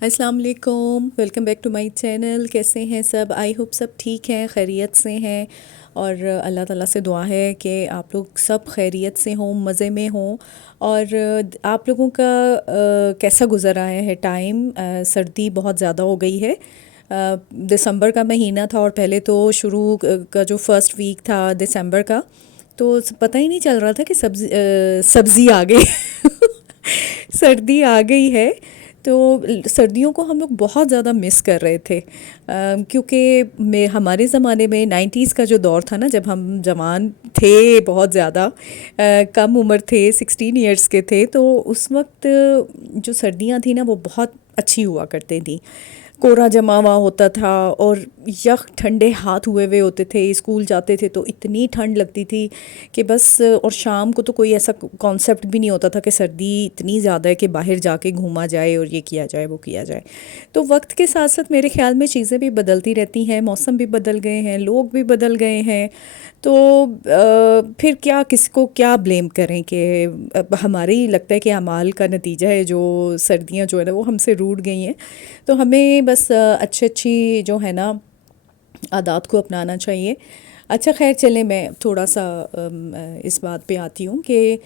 السلام علیکم، welcome back to my channel. کیسے ہیں سب؟ آئی ہوپ سب ٹھیک ہیں، خیریت سے ہیں، اور اللہ تعالیٰ سے دعا ہے کہ آپ لوگ سب خیریت سے ہوں، مزے میں ہوں۔ اور آپ لوگوں کا کیسا گزر رہا ہے ٹائم؟ سردی بہت زیادہ ہو گئی ہے۔ دسمبر کا مہینہ تھا اور پہلے تو شروع کا جو فرسٹ ویک تھا دسمبر کا، تو پتہ ہی نہیں چل رہا تھا کہ سبزی آ گئی سردی آ گئی ہے۔ تو سردیوں کو ہم لوگ بہت زیادہ مس کر رہے تھے، کیونکہ ہمارے زمانے میں 90s کا جو دور تھا نا، جب ہم جوان تھے، بہت زیادہ کم عمر تھے، 16 ایئرس کے تھے، تو اس وقت جو سردیاں تھیں نا وہ بہت اچھی ہوا کرتی تھیں۔ کورا جما ہوا ہوتا تھا اور یخ ٹھنڈے ہاتھ ہوئے ہوتے تھے، اسکول جاتے تھے تو اتنی ٹھنڈ لگتی تھی کہ بس، اور شام کو تو کوئی ایسا کانسیپٹ بھی نہیں ہوتا تھا کہ سردی اتنی زیادہ ہے کہ باہر جا کے گھوما جائے اور یہ کیا جائے وہ کیا جائے۔ تو وقت کے ساتھ ساتھ میرے خیال میں چیزیں بھی بدلتی رہتی ہیں، موسم بھی بدل گئے ہیں، لوگ بھی بدل گئے ہیں، تو پھر کیا، کس کو کیا بلیم کریں کہ ہمارے ہی لگتا ہے کہ اعمال کا نتیجہ ہے جو سردیاں جو ہے نا وہ ہم سے روٹھ گئی ہیں۔ تو ہمیں بس اچھی جو ہے نا عادات کو اپنانا چاہیے۔ اچھا خیر، چلیں میں تھوڑا سا اس بات پہ آتی ہوں کہ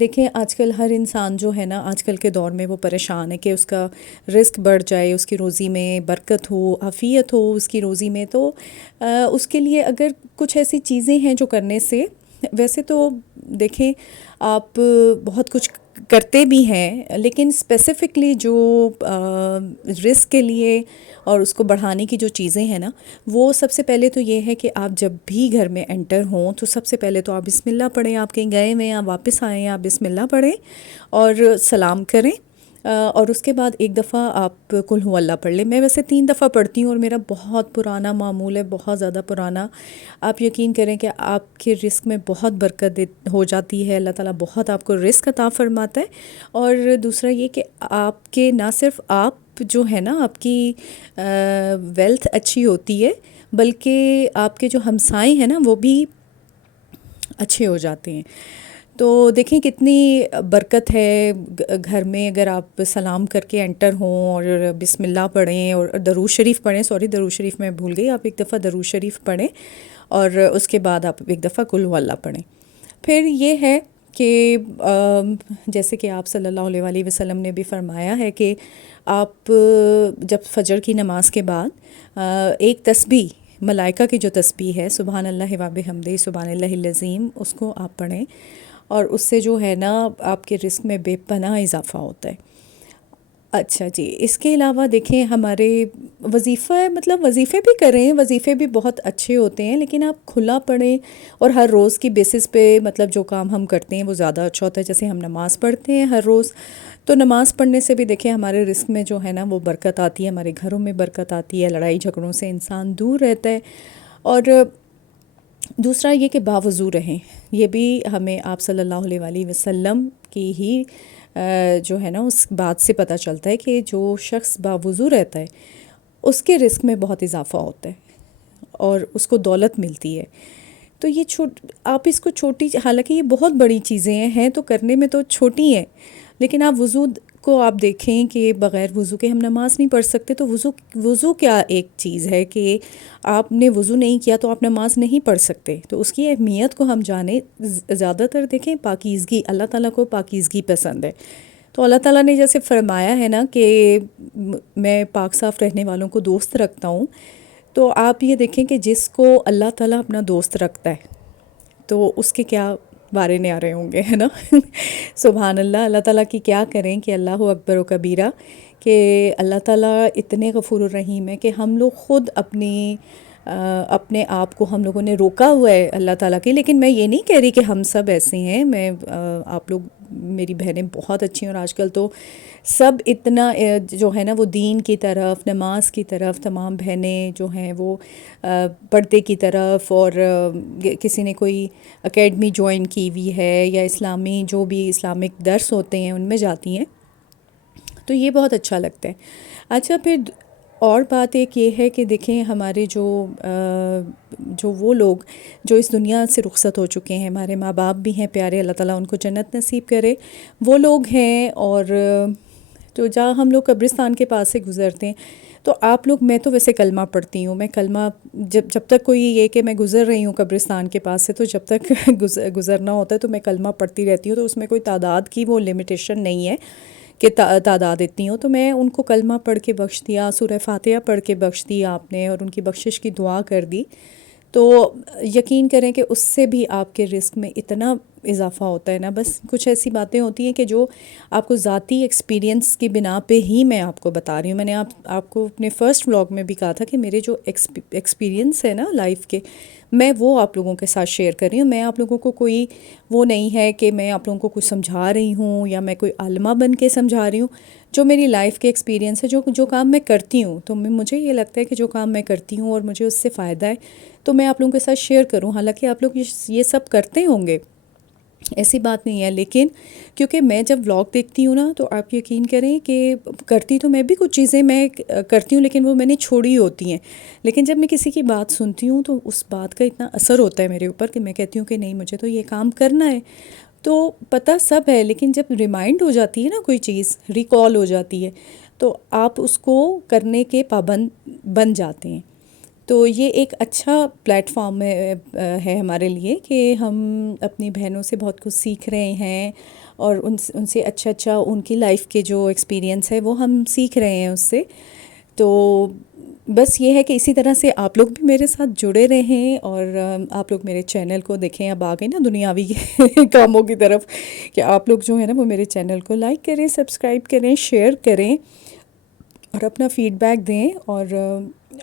دیکھیں آج کل ہر انسان جو ہے نا آج کل کے دور میں وہ پریشان ہے کہ اس کا رزق بڑھ جائے، اس کی روزی میں برکت ہو، عافیت ہو اس کی روزی میں۔ تو اس کے لیے اگر کچھ ایسی چیزیں ہیں جو کرنے سے، ویسے تو دیکھیں آپ بہت کچھ کرتے بھی ہیں، لیکن اسپیسیفکلی جو رزق کے لیے اور اس کو بڑھانے کی جو چیزیں ہیں نا، وہ سب سے پہلے تو یہ ہے کہ آپ جب بھی گھر میں انٹر ہوں تو سب سے پہلے تو آپ بسم اللہ پڑھیں۔ آپ کہیں گئے ہوئے ہیں، آپ واپس آئے ہیں، آپ بسم اللہ پڑھیں اور سلام کریں، اور اس کے بعد ایک دفعہ آپ قل هو اللہ پڑھ لیں۔ میں ویسے 3 دفعہ پڑھتی ہوں اور میرا بہت پرانا معمول ہے، بہت زیادہ پرانا۔ آپ یقین کریں کہ آپ کے رزق میں بہت برکت ہو جاتی ہے، اللہ تعالیٰ بہت آپ کو رزق عطا فرماتا ہے۔ اور دوسرا یہ کہ آپ کے نہ صرف آپ جو ہے نا آپ کی ویلتھ اچھی ہوتی ہے، بلکہ آپ کے جو ہمسائے ہیں نا وہ بھی اچھے ہو جاتے ہیں۔ تو دیکھیں کتنی برکت ہے گھر میں، اگر آپ سلام کر کے انٹر ہوں اور بسم اللہ پڑھیں اور درود شریف پڑھیں، درود شریف میں بھول گئی، آپ ایک دفعہ درود شریف پڑھیں اور اس کے بعد آپ ایک دفعہ قل هو اللہ پڑھیں۔ پھر یہ ہے کہ جیسے کہ آپ صلی اللہ علیہ وآلہ وسلم نے بھی فرمایا ہے کہ آپ جب فجر کی نماز کے بعد ایک تسبیح، ملائکہ کی جو تسبیح ہے، سبحان اللہ و بحمدہ سبحان اللہ العظیم، اس کو آپ پڑھیں، اور اس سے جو ہے نا آپ کے رزق میں بے پناہ اضافہ ہوتا ہے۔ اچھا جی، اس کے علاوہ دیکھیں ہمارے وظیفہ، مطلب وظیفے بھی کریں، وظیفے بھی بہت اچھے ہوتے ہیں، لیکن آپ کھلا پڑھیں اور ہر روز کی بیسس پہ مطلب جو کام ہم کرتے ہیں وہ زیادہ اچھا ہوتا ہے۔ جیسے ہم نماز پڑھتے ہیں ہر روز، تو نماز پڑھنے سے بھی دیکھیں ہمارے رزق میں جو ہے نا وہ برکت آتی ہے، ہمارے گھروں میں برکت آتی ہے، لڑائی جھگڑوں سے انسان دور رہتا ہے۔ اور دوسرا یہ کہ باوضو رہیں، یہ بھی ہمیں آپ صلی اللہ علیہ وآلہ وسلم کی ہی جو ہے نا اس بات سے پتہ چلتا ہے کہ جو شخص باوضو رہتا ہے اس کے رزق میں بہت اضافہ ہوتا ہے اور اس کو دولت ملتی ہے۔ تو یہ آپ اس کو چھوٹی، حالانکہ یہ بہت بڑی چیزیں ہیں تو کرنے میں تو چھوٹی ہیں، لیکن آپ وضو کو آپ دیکھیں کہ بغیر وضو کے ہم نماز نہیں پڑھ سکتے۔ تو وضو کیا ایک چیز ہے کہ آپ نے وضو نہیں کیا تو آپ نماز نہیں پڑھ سکتے، تو اس کی اہمیت کو ہم جانیں۔ زیادہ تر دیکھیں پاکیزگی، اللہ تعالیٰ کو پاکیزگی پسند ہے، تو اللہ تعالیٰ نے جیسے فرمایا ہے نا کہ میں پاک صاف رہنے والوں کو دوست رکھتا ہوں، تو آپ یہ دیکھیں کہ جس کو اللہ تعالیٰ اپنا دوست رکھتا ہے تو اس کے کیا بارے میں آ رہے ہوں گے، ہے نا سبحان اللہ، اللہ تعالیٰ کی کیا کریں کہ اللہ اکبر و کبیرہ، کہ اللہ تعالیٰ اتنے غفور الرحیم ہے کہ ہم لوگ خود اپنے آپ کو ہم لوگوں نے روکا ہوا ہے اللہ تعالیٰ کے۔ لیکن میں یہ نہیں کہہ رہی کہ ہم سب ایسے ہیں، آپ لوگ میری بہنیں بہت اچھی ہیں، اور آج کل تو سب اتنا جو ہے نا وہ دین کی طرف، نماز کی طرف، تمام بہنیں جو ہیں وہ پردے کی طرف، اور کسی نے کوئی اکیڈمی جوائن کی ہوئی ہے یا اسلامی جو بھی اسلامک درس ہوتے ہیں ان میں جاتی ہیں، تو یہ بہت اچھا لگتا ہے۔ اچھا پھر اور بات ایک یہ ہے کہ دیکھیں ہمارے جو وہ لوگ جو اس دنیا سے رخصت ہو چکے ہیں، ہمارے ماں باپ بھی ہیں پیارے، اللہ تعالیٰ ان کو جنت نصیب کرے، وہ لوگ ہیں، اور تو جہاں ہم لوگ قبرستان کے پاس سے گزرتے ہیں تو آپ لوگ، میں تو ویسے کلمہ پڑھتی ہوں، میں کلمہ جب تک کوئی یہ کہ میں گزر رہی ہوں قبرستان کے پاس سے، تو جب تک گزرنا ہوتا ہے تو میں کلمہ پڑھتی رہتی ہوں، تو اس میں کوئی تعداد کی وہ لمیٹیشن نہیں ہے کہ تعداد اتنی ہو، تو میں ان کو کلمہ پڑھ کے بخش دیا، سورہ فاتحہ پڑھ کے بخش دی آپ نے، اور ان کی بخشش کی دعا کر دی، تو یقین کریں کہ اس سے بھی آپ کے رزق میں اتنا اضافہ ہوتا ہے نا. بس کچھ ایسی باتیں ہوتی ہیں کہ جو آپ کو ذاتی ایکسپیرینس کی بنا پہ ہی میں آپ کو بتا رہی ہوں. میں نے آپ کو اپنے فرسٹ ولاگ میں بھی کہا تھا کہ میرے جو ایکسپیرینس ہے نا لائف کے، میں وہ آپ لوگوں کے ساتھ شیئر کر رہی ہوں. میں آپ لوگوں کو کوئی وہ نہیں ہے کہ میں آپ لوگوں کو کچھ سمجھا رہی ہوں یا میں کوئی عالمہ بن کے سمجھا رہی ہوں. جو میری لائف کے ایکسپیرینس ہے، جو کام میں کرتی ہوں، تو مجھے یہ لگتا ہے کہ جو کام میں کرتی ہوں اور مجھے اس سے فائدہ ہے تو میں آپ لوگوں کے ساتھ شیئر کروں. حالانکہ آپ لوگ یہ سب کرتے ہوں گے، ایسی بات نہیں ہے، لیکن کیونکہ میں جب ولاگ دیکھتی ہوں نا تو آپ یقین کریں کہ کرتی تو میں بھی کچھ چیزیں میں کرتی ہوں، لیکن وہ میں نے چھوڑی ہوتی ہیں. لیکن جب میں کسی کی بات سنتی ہوں تو اس بات کا اتنا اثر ہوتا ہے میرے اوپر کہ میں کہتی ہوں کہ نہیں، مجھے تو یہ کام کرنا ہے. تو پتہ سب ہے، لیکن جب ریمائنڈ ہو جاتی ہے نا کوئی چیز، ریکال ہو جاتی ہے، تو آپ اس کو کرنے کے پابند بن جاتے ہیں. تو یہ ایک اچھا پلیٹ فارم ہے ہمارے لیے کہ ہم اپنی بہنوں سے بہت کچھ سیکھ رہے ہیں، اور ان سے اچھا ان کی لائف کے جو ایکسپیرینس ہے وہ ہم سیکھ رہے ہیں اس سے. تو بس یہ ہے کہ اسی طرح سے آپ لوگ بھی میرے ساتھ جڑے رہیں، اور آپ لوگ میرے چینل کو دیکھیں. اب آ گئے نا دنیاوی کاموں کی طرف، کہ آپ لوگ جو ہے نا وہ میرے چینل کو لائک کریں، سبسکرائب کریں، شیئر کریں، اور اپنا فیڈ بیک دیں.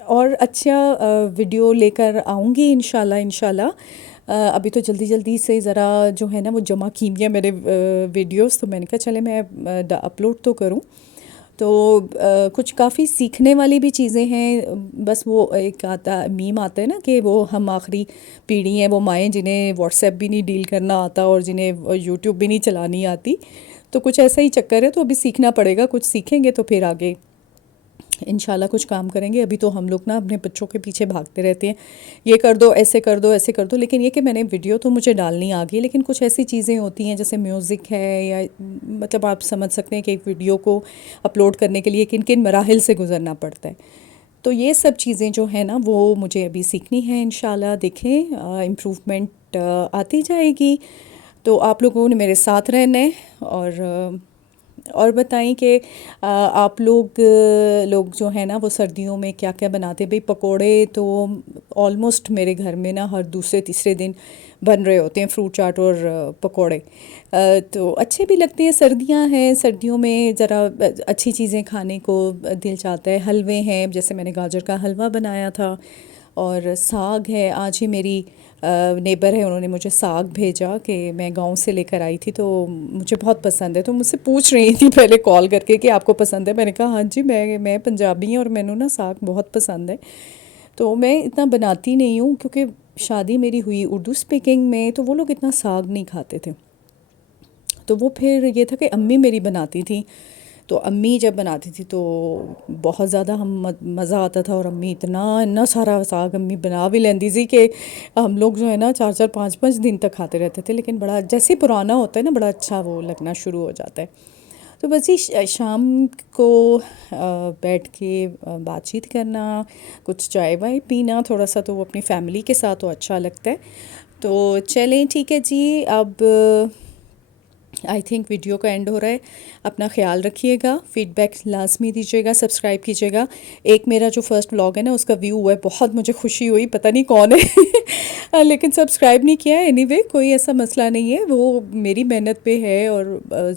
اور اچھا ویڈیو لے کر آؤں گی انشاءاللہ. ابھی تو جلدی سے ذرا جو ہے نا وہ جمع کیجیے میرے ویڈیوز، تو میں نے کہا چلے میں اپلوڈ تو کروں. تو کچھ کافی سیکھنے والی بھی چیزیں ہیں. بس وہ ایک میم آتا ہے نا کہ وہ ہم آخری پیڑھی ہیں، وہ مائیں جنہیں واٹس ایپ بھی نہیں ڈیل کرنا آتا اور جنہیں یوٹیوب بھی نہیں چلانی آتی. تو کچھ ایسا ہی چکر ہے، تو ابھی سیکھنا پڑے گا. کچھ سیکھیں گے تو پھر آگے انشاءاللہ کچھ کام کریں گے. ابھی تو ہم لوگ نا اپنے بچوں کے پیچھے بھاگتے رہتے ہیں، یہ کر دو، ایسے کر دو، ایسے کر دو. لیکن یہ کہ میں نے ویڈیو تو مجھے ڈالنی آ گئی، لیکن کچھ ایسی چیزیں ہوتی ہیں جیسے میوزک ہے، یا مطلب آپ سمجھ سکتے ہیں کہ ایک ویڈیو کو اپلوڈ کرنے کے لیے کن کن مراحل سے گزرنا پڑتا ہے. تو یہ سب چیزیں جو ہیں نا وہ مجھے ابھی سیکھنی ہے. انشاءاللہ دیکھیں امپروومنٹ آتی جائے گی. تو آپ لوگوں نے میرے ساتھ رہنا ہے. اور بتائیں کہ آپ لوگ جو ہیں نا وہ سردیوں میں کیا کیا بناتے ہیں. بھئی پکوڑے تو آلموسٹ میرے گھر میں نا ہر دوسرے تیسرے دن بن رہے ہوتے ہیں، فروٹ چاٹ اور پکوڑے. تو اچھے بھی لگتے ہیں، سردیاں ہیں، سردیوں میں ذرا اچھی چیزیں کھانے کو دل چاہتا ہے. حلوے ہیں، جیسے میں نے گاجر کا حلوہ بنایا تھا، اور ساگ ہے. آج ہی میری نیبر ہے، انہوں نے مجھے ساگ بھیجا کہ میں گاؤں سے لے کر آئی تھی، تو مجھے بہت پسند ہے. تو مجھ سے پوچھ رہی تھی پہلے کال کر کے کہ آپ کو پسند ہے. میں نے کہا ہاں جی، میں پنجابی ہوں اور میں نے نا ساگ بہت پسند ہے. تو میں اتنا بناتی نہیں ہوں، کیونکہ شادی میری ہوئی اردو اسپیکنگ میں، تو وہ لوگ اتنا ساگ نہیں کھاتے تھے. تو وہ پھر یہ تھا کہ امی میری بناتی تھیں، تو امی جب بناتی تھی تو بہت زیادہ مزہ آتا تھا. اور امی اتنا سارا ساگ امی بنا بھی لیندی تھی کہ ہم لوگ جو ہے نا 4 5 دن تک کھاتے رہتے تھے. لیکن بڑا جیسے پرانا ہوتا ہے نا، بڑا اچھا وہ لگنا شروع ہو جاتا ہے. تو بس یہ شام کو بیٹھ کے بات چیت کرنا، کچھ چائے وائے پینا تھوڑا سا، تو وہ اپنی فیملی کے ساتھ تو اچھا لگتا ہے. تو چلیں ٹھیک ہے جی، اب آئی تھنک ویڈیو کا اینڈ ہو رہا ہے. اپنا خیال رکھیے گا، فیڈ بیک لازمی دیجیے گا، سبسکرائب کیجیے گا. ایک میرا جو فرسٹ ولاگ ہے نا اس کا ویو ہوا ہے، بہت مجھے خوشی ہوئی، پتہ نہیں کون ہے لیکن سبسکرائب نہیں کیا ہے. اینی وے کوئی ایسا مسئلہ نہیں ہے، وہ میری محنت پہ ہے، اور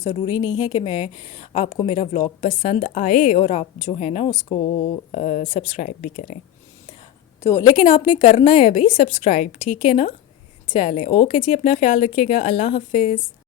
ضروری نہیں ہے کہ میں آپ کو میرا ولاگ پسند آئے اور آپ جو ہے نا اس کو سبسکرائب بھی کریں. تو لیکن آپ نے کرنا ہے بھئی سبسکرائب، ٹھیک ہے نا. چلیں اوکے جی، اپنا خیال رکھیے گا. اللہ حافظ.